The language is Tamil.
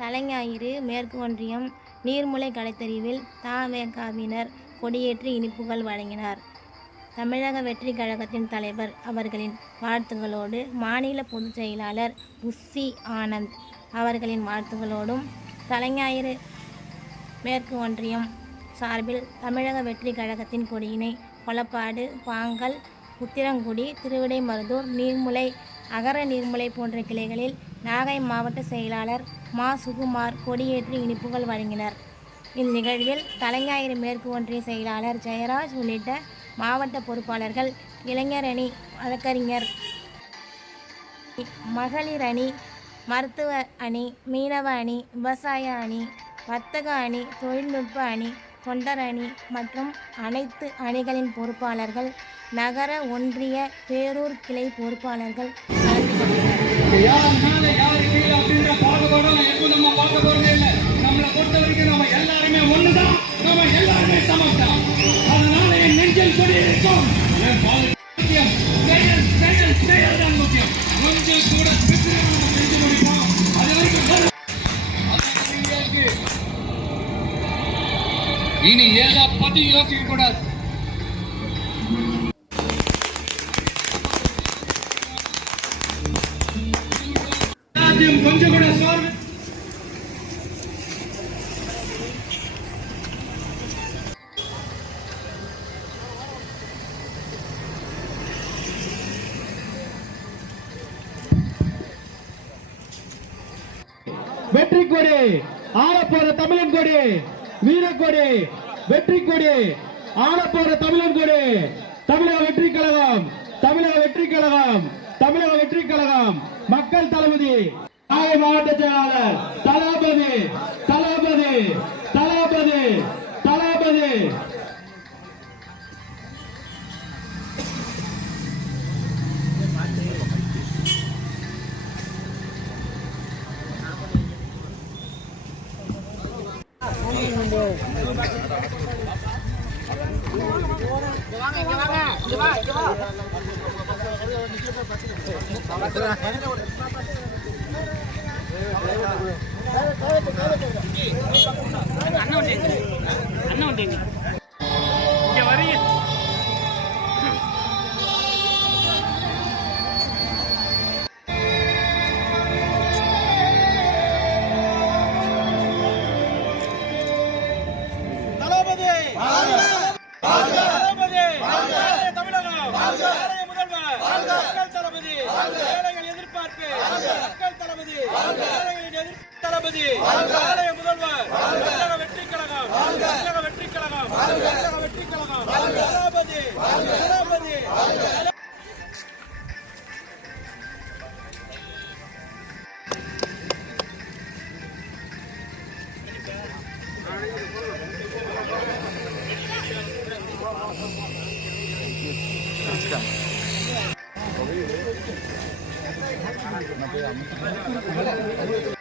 தலைஞாயிறு மேற்கு ஒன்றியம் நீர்முலை கலைத்தெருவில் த.வே.க.வினர் கொடியேற்றி இனிப்புகள் வழங்கினர். தமிழக வெற்றி கழகத்தின் தலைவர் அவர்களின் வாழ்த்துகளோடு மாநில பொதுச் செயலாளர் புஸ்ஸி ஆனந்த் அவர்களின் வாழ்த்துகளோடும் தலைஞாயிறு மேற்கு ஒன்றியம் சார்பில் தமிழக வெற்றி கழகத்தின் கொடியினை கொளப்பாடு, பாங்கல், உத்திரங்குடி, திருவிடைமருதூர், நீர்முலை, அகர நீர்முலை போன்ற கிளைகளில் நாகை மாவட்ட செயலாளர் மா. சுகுமார் கொடியேற்றி இனிப்புகள் வழங்கினர். இந்நிகழ்வில் தலைஞாயிறு மேற்கு ஒன்றிய செயலாளர் ஜெயராஜ் உள்ளிட்ட மாவட்ட பொறுப்பாளர்கள், இளைஞர் அணி, வழக்கறிஞர் மகளிர் அணி, மருத்துவ அணி, மீனவ அணி, விவசாய அணி, வர்த்தக அணி, தொழில்நுட்ப அணி, தொண்டர் அணி மற்றும் அனைத்து அணிகளின் பொறுப்பாளர்கள், நகர, ஒன்றிய, பேரூர் கிளை பொறுப்பாளர்கள் கலந்து கொண்டனர். இனி ஏதா பத்தி யோசிக்க கூடாது. கொஞ்சம் கூட சோர்வு வெற்றி கொடி ஆளப்போற தமிழன் கொடி, வீரக்கொடி, வெற்றி கொடி ஆளப்போற தமிழன் கொடி, தமிழக வெற்றி கழகம், தமிழக வெற்றி கழகம், தமிழக வெற்றி கழகம், மக்கள் தளபதி, நாகை மாவட்ட செயலாளர் தளபதி, தளபதி, தளபதி, தளபதி. தளபதி முதல்வர் வெற்றி கழகம், வெற்றி கழகம், வெற்றி கழகம், தளபதி, தளபதி. Nah,